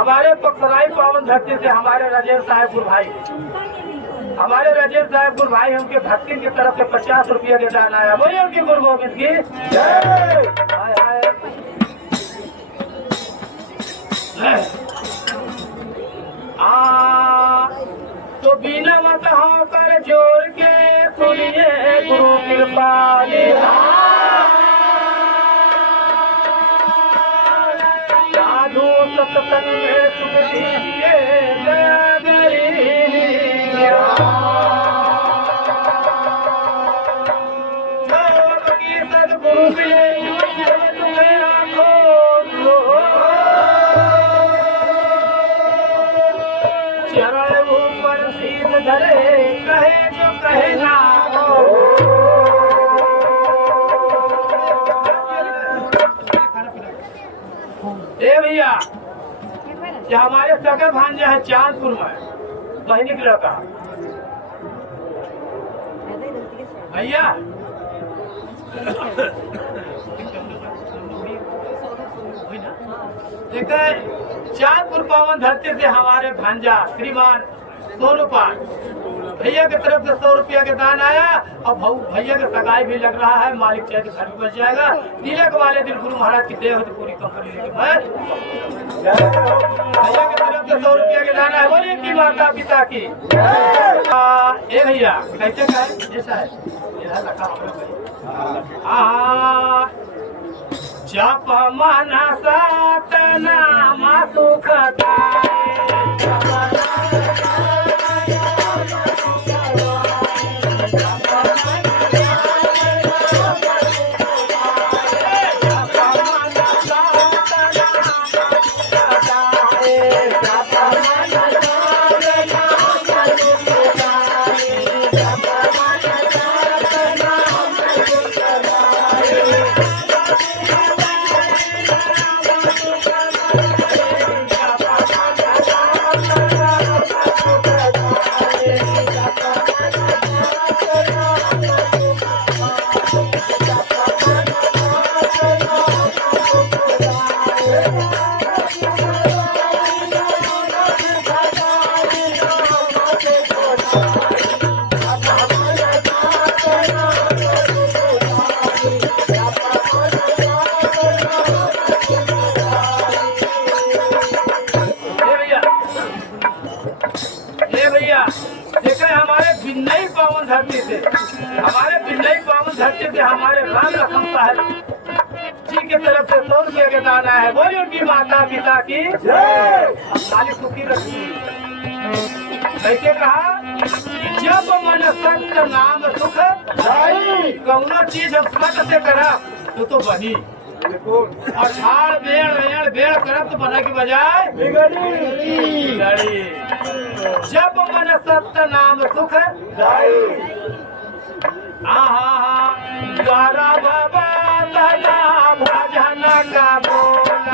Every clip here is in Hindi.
हमारे पक्सराई पावन धरती से हमारे राजेश साहेबपुर भाई उनके भक्ति की तरफ से 50 रुपये के दान आया। बोलिए उनकी गुरु गोविंद की जय। हाय हाय। तो बिना मत होकर जोर के सुनिए गुरु कृपा साधु सत्संग में सुन लीजिए दया सदगुरु चरण ऊपर सीध धरे कहे जो कहे ना भैया क्या हमारे सगे भांजे हैं चांदपुर में बहनी की लड़का भैया देखिए चांदपुर पावन धरती से हमारे भांजा श्रीमान सोनूपाल भैया की तरफ से 100 रुपया के दान आया और भैया का सगाई भी लग रहा है। मालिक चाहे तो घर भी बच जाएगा। तिलक वाले दिन गुरु महाराज की देह होती पूरी कंपनी लेके भैया की तरफ से 100 रुपया के दान आया। बोलिए की माता पिता की ए भैया कैसे का है जैसा है जप मन सतनाम सुखदाय हमारे राम लखन साहब जी के तरफ से 100 रुपये के दान आया है। बोलिए उनकी माता पिता की जय। मालिक सुखी रखी कैसे कहा जब मन सत्य नाम सुख कौनो चीज सत्य से करा तो बनी और झाड़ बेड़ करब तो बना की बजाय बिगड़ी। जब मन सत्य नाम सुख गारा बाबा तना भजन का बोला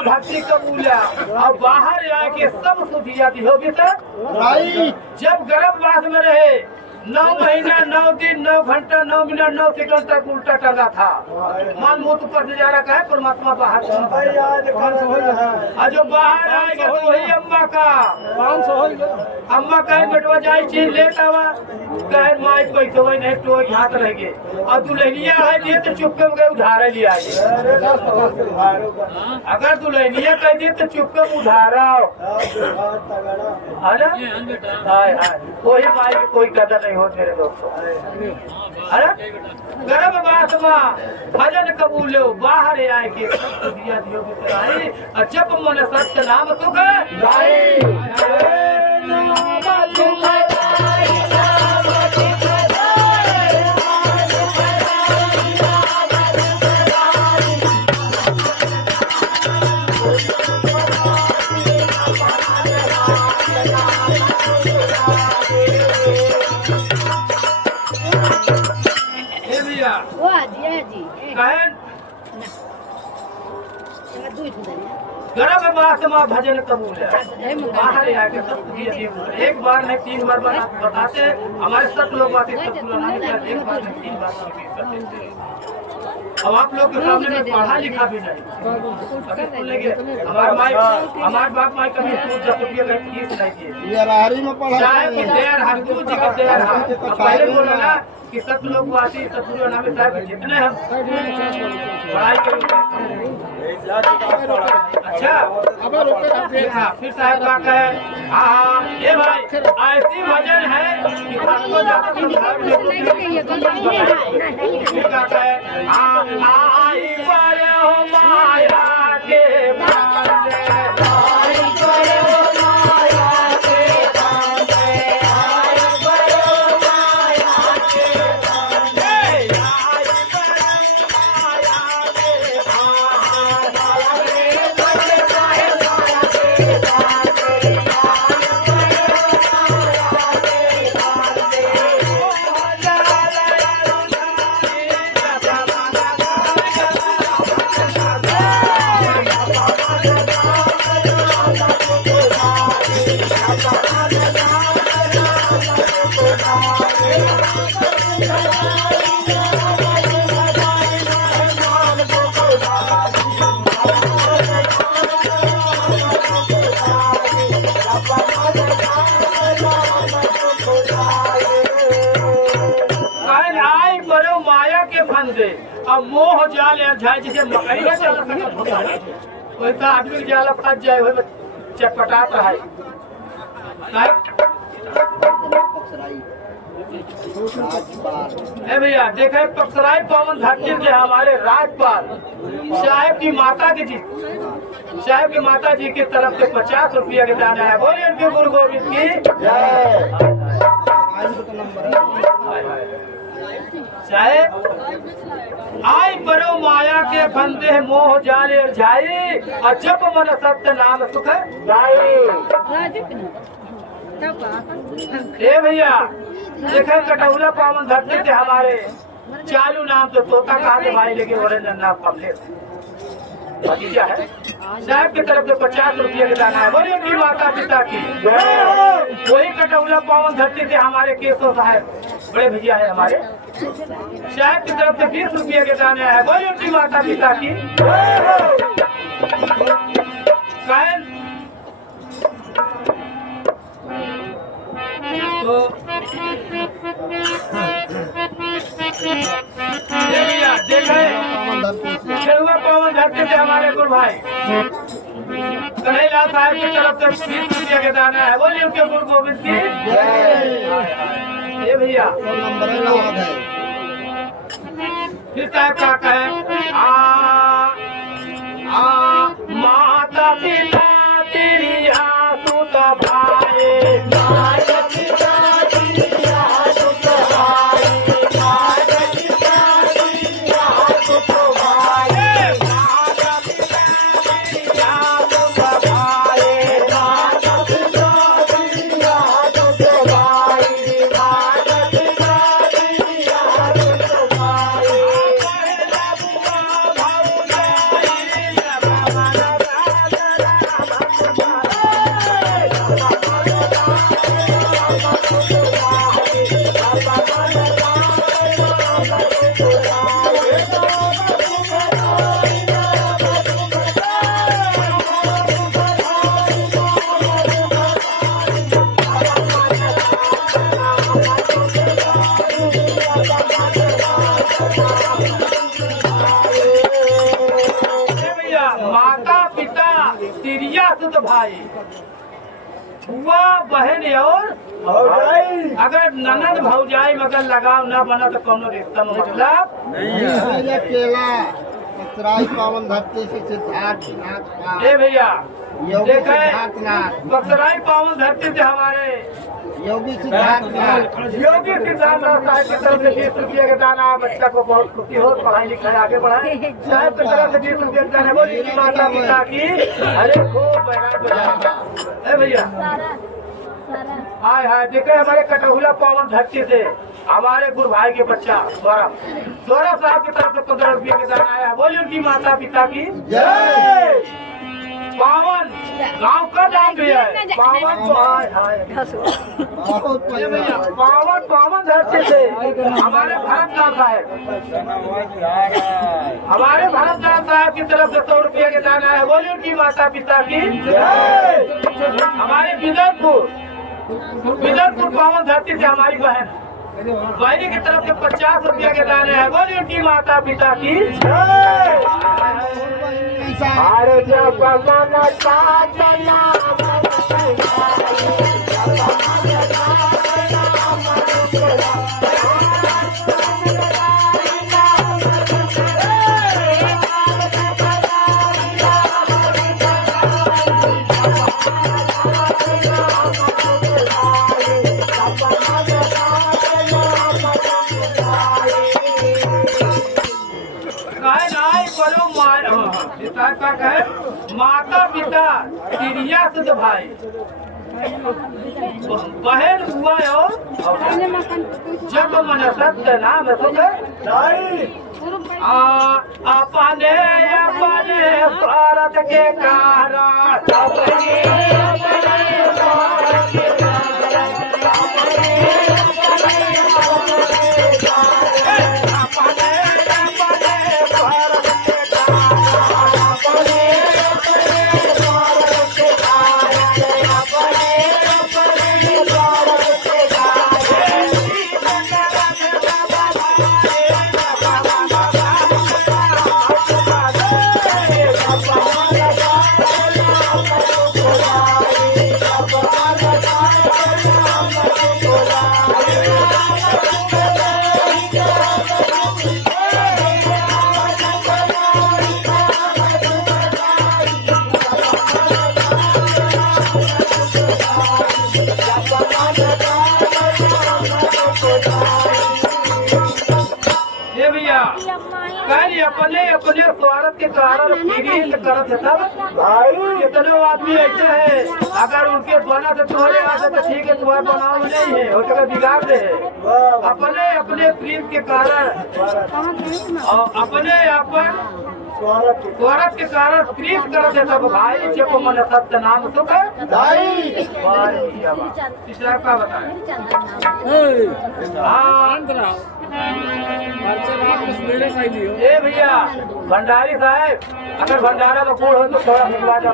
भक्ति कबूला और बाहर आके सब सुधी जाती होगी सर। जब गर्भवास में रहे 9 महीना 9 दिन 9 घंटा 9 मिनट 9 सेकंड तक उल्टा टंगा था। मान मुंह ऊपर से जा रहा है, परमात्मा बाहर और जो बाहर आएगा तो वही अम्मा का 500 अम्मा कहे बेटवा जाए चीज लेता हुआ कहे माई पैसे वही नहीं तो हाथ रह गए और दुल्हनिया है दिए तो चुपके में गए उधार लिया। अगर दुल्हनिया कह दिए तो चुपके में उधारा है ना, वही माई की कोई कदर नहीं हो मेरे दोस्तों। अरे गर्भ बात भजन कबूल बाहर आए के दिया दियो जब मन सत्य नाम सुख गर्भ बात भजन कबूल है बाहर आके सब एक बार नहीं 3 बार बताते हमारे सब लोग बातें एक बार नहीं 3 बार। अब आप लोग के सामने में पढ़ा लिखा भी नहीं हमारे बाप माई कभी 10 रुपये का फीस नहीं दिए चाहे पहले बोला ना कि सब लोग वासी सतगुरु नाम साहब जितने हम पढ़ाई के अच्छा फिर साहब का कहे हाँ ये भाई ऐसी भजन है कि आपको का कहे आई पर हो माया के अब मोह जाल जाए जैसे मकई का जाल वैसा आदमी जाल फंस जाए वही चटपटाता है। भैया देखे पक्सराई पवन धरती के हमारे राजपाल साहब की माता जी की तरफ से 50 रुपया के दाना है। बोलिए उनके गुरु गोविंद की चाहे आई परो माया के बंदे मोह जाले जाए और जब मन सत्य नाम सुख ए भैया देखे कटौला पावन धरती थे हमारे चालू नाम तो तोता कहा भाई लेके बोले नन्ना पमले भतीजा है साहब की तरफ से 50 रुपये के दाना है। बोलिए उनकी माता पिता की वही कटौला पावन धरती थे हमारे केशव साहब बड़े भैया है हमारे साहब की तरफ से 20 रुपये के दाने है। बोलिए उनकी माता पिता की तो देखे पवन धरती थे हमारे गुरु भाई कन्हैया साहब की तरफ से 20 रुपये के दाना है। बोलिए उनके गुरु गोविंद की ये भैया फिर साहब का कहे माता पिता तेरी आंसू तो भाई माता पिता तेरी आंसू तो भाई माता पिता तेरी आंसू तो भाई माता पिता तेरी आंसू तो भाई माता पिता तेरी आंसू तो भाई माता पिता तेरी आंसू तो भाई बुआ बहन और अगर ननद भौजाई मगर लगाव न बना तो कोनो रिश्ता में मतलब पहले केला पतराई पावन धरती से सिद्धार्थ नाथ का ए भैया योगी देखे सिद्धार्थ नाथ बक्सराई पावन धरती से हमारे योगी सिद्धार्थ नाथ योगी सिद्धार्थ साहब की तरफ से 20 रुपये का दाना बच्चा को बहुत खुशी हो पढ़ाई लिखाई आगे बढ़ाए साहब की तरफ से 20 रुपये का दाना बोली माता पिता की अरे खूब बैराग बजाएगा ए भैया हाय हाय देखे हमारे कटहुला पावन धरती से हमारे गुरु भाई के बच्चा सौरभ साहब की तरफ से 15 रुपये का दाना आया बोली उनकी माता पिता की जय पावन गाँव का नाम भी है पावन तो हाय हाय बहुत ये भैया पैसा पावन पावन धरती से हमारे भरत लाल साहब की तरफ से 100 रुपये के दाना है बोली उनकी माता पिता की हमारे विदरपुर पावन धरती से हमारी बहनी की तरफ से 50 रुपये के दाने हैं बोली उनकी माता पिता की अरे जब माता पिता तिरिया सुध भाई बहन हुआ जब मन सत्य नाम अपने अपने भारत के अपने अपने स्वार्थ के कारण पीड़ित करत है सब भाई कितने आदमी ऐसे हैं अगर उनके बना से तुम्हारे आते तो ठीक है तुम्हारे बनाव नहीं है और कभी बिगाड़ दे अपने अपने प्रेम के कारण और अपने अपन स्वार्थ के कारण प्रीत करत है सब भाई जब मन सत्य नाम सुख भाई तीसरा का बताए ए भैया भंडारी साहब अगर भंडारा तो कूड़ हो तो थोड़ा मिलवा जा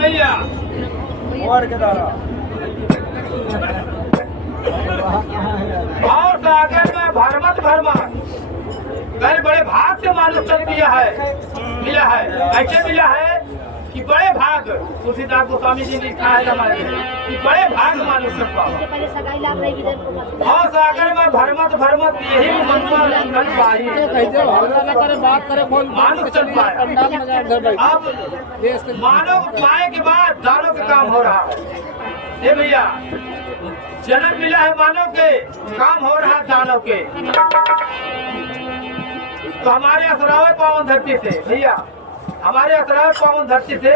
भैया मान मैंने बड़े भाग से मानुष तन मिला है। कैसे मिला है कि बड़े भाग तुलसीदास गोस्वामी जी ने लिखा है हमारे कि बड़े भाग मानुष तन पावा। और सागर में भरमत भरमत यही मनुष्य तन पाई मानुष तन पाया। अब मानव पाए के बाद दानों का काम हो रहा है। ये भैया जन्म मिला है मानव के, काम हो रहा है दानव के। तो हमारे असरावे पावन धरती से भैया, हमारे असरावे पावन धरती से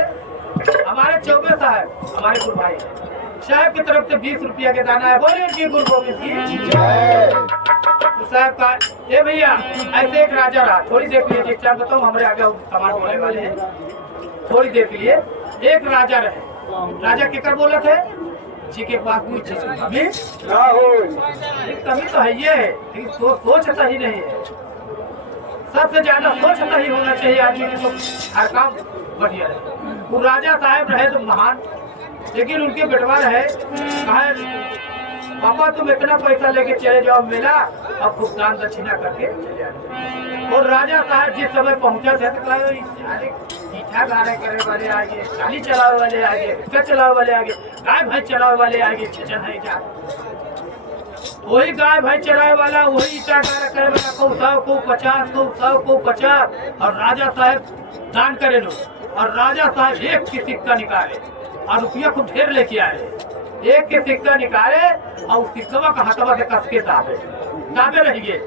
हमारे चौबे साहब हमारे गुरु भाई साहब की तरफ से 20 रुपया के दाना है। बोलिए उनकी गुरु गोविंद की जय। तो साहब का ये भैया ऐसे एक राजा रहा। थोड़ी देर के लिए जिस बताऊँ हमारे आगे सामान बोलने वाले हैं। थोड़ी देर के लिए एक राजा रहे। राजा केकर बोले थे जी के पास कोई चीज कमी ना हो। कमी तो है ये है लेकिन सोच सही नहीं है। सबसे ज्यादा सोच सही होना चाहिए आदमी की, तो हर काम बढ़िया रहे। वो राजा साहब रहे तो महान, लेकिन उनके बेटवा रहे कहा पापा तुम इतना पैसा लेके चले जाओ मेला, अब भुगतान दक्षिणा करके चले जाओ। और राजा साहब जिस समय पहुंचा थे तो कहा मीठा गाने करे वाले आगे, गाड़ी चलावे वाले आगे, रिक्शा चलावे वाले आगे, गाय भैंस चलावे वाले आगे, छचन है क्या वही गाय भैंस चलावे वाला, वही ईटा गाना करे वाला को 100 को 50 को 100 को 50। और राजा साहब दान करे लो। और राजा साहब एक की सिक्का निकाले और रुपया खूब ढेर लेके आए। एक के सिक्का निकाले और उस सिक्का का हथवा से कस के दाबे रहिए।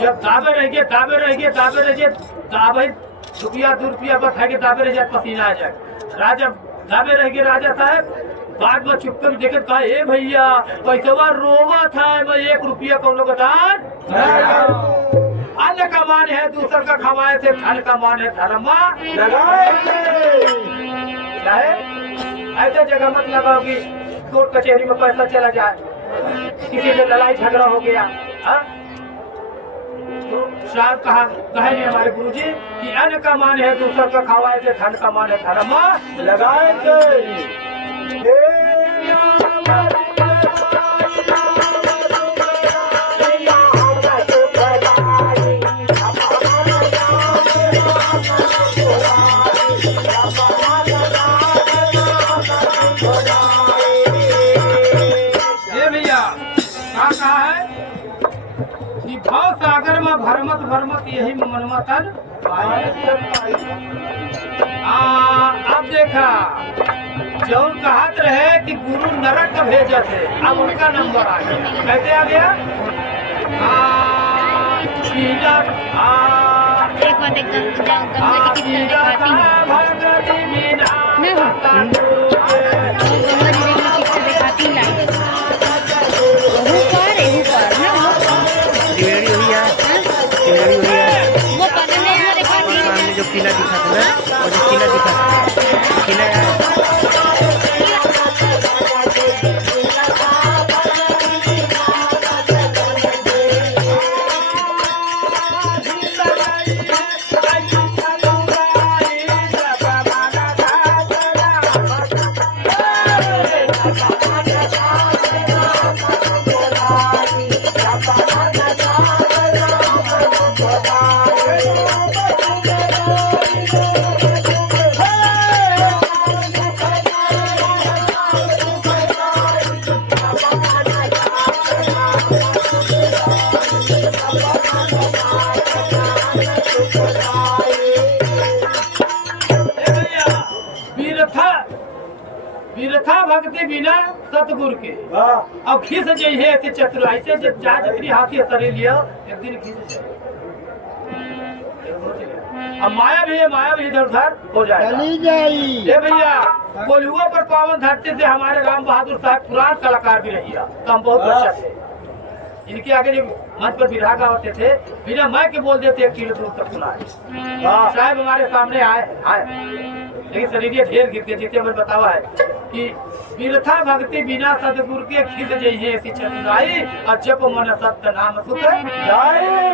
जब दाबे रहिए रुपया 2 रुपया बता के दाबे रह जाए, पसीना आ जाए। राजा दाबे रहेंगे राजा साहब बाद में चुपके में देखे कहा ए भैया पैसा रोवा था मैं 1 रुपया कौन लोग दान। अन्न का मान है दूसर का खवाए थे, धन का मान है धर्मा लगाए ऐसे जगह मत लगाओ कि कोर्ट कचहरी में पैसा चला जाए, किसी से लड़ाई झगड़ा हो गया। तो साहब कहे हमारे गुरुजी कि अन्न का मान है दूसर का खवाए थे, धन का मान है धर्मा लगाए थे। भाव सागर में भरमत भरमत यही मनमतन। अब देखा जौन कहत रहे कि गुरु नरक का भेजा थे, अब उनका नंबर आ गया। कैसे आ गया? जो किला दिखा था ना, और जो किला दिखा किला विरथा भक्ति बिना सतगुरु के अब खिस जई है ऐसे चतुराई से जब जा जतरी हाथी तरे लिया एक दिन खिस जाए। अब माया भी इधर उधर हो जाएगा। ये भैया कोल्हुआ पर पावन धरती से हमारे राम बहादुर साहब पुरान कलाकार भी रहिया, तो हम बहुत अच्छा थे। इनके आगे जब मंच पर बिरहा गाते थे बिना मैं के बोल देते 1 किलो दूर तक सुनाए। साहब हमारे सामने आए लेकिन शरीर ढेर गिर गए। जीते मैंने बतावा है कि विरथा भक्ति बिना सदगुरु के खिस जइहे ऐसी चतुराई और जप मन सत्य नाम सुख जाए।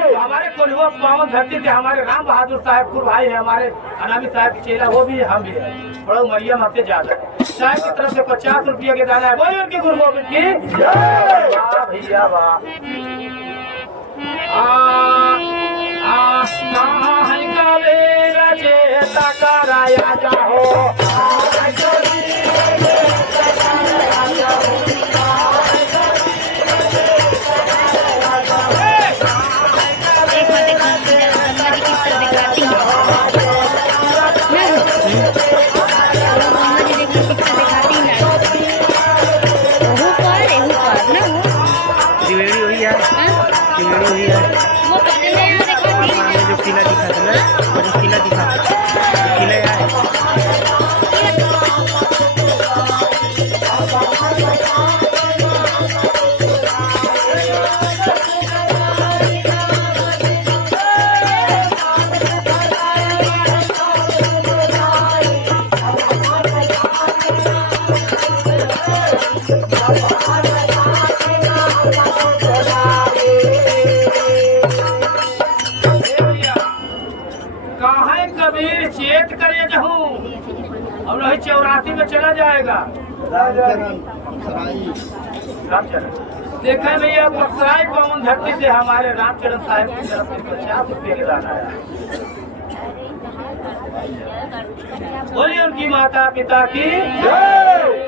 तो हमारे कोल्हुआ पावन धरती से हमारे राम बहादुर साहब गुरु भाई है, हमारे अनामी साहब की चेला वो भी हम भी है, बड़ा उमरिया में हमसे ज्यादा है। साहब की तरफ से 50 रुपया के दाना है। बोलिए उनकी गुरु गोविंद की जय। वाह भैया वाह। कहाँ है कबीर चेता कराया जाओ। देखो देखो गंगा जी किस तरह दिखाती है। गंगा जी देखो किस तरह दिखाती है। ना वो त्रिवेणी हुई है, हाँ? त्रिवेणी हुई है। वो पहले यहाँ दिखाती है। जो किला दिखा था ना, वो जो किला दिखा था, वो किला यहाँ है। कहाँ है कबीर चेत करे जहूँ। अब नहीं 84 में चला जाएगा। रामचरण बक्सराई देखा भैया बक्सराई पावन धरती से हमारे रामचरण साहब की तरफ से 50 रुपये के दान आया। बोलिए उनकी माता पिता की जय।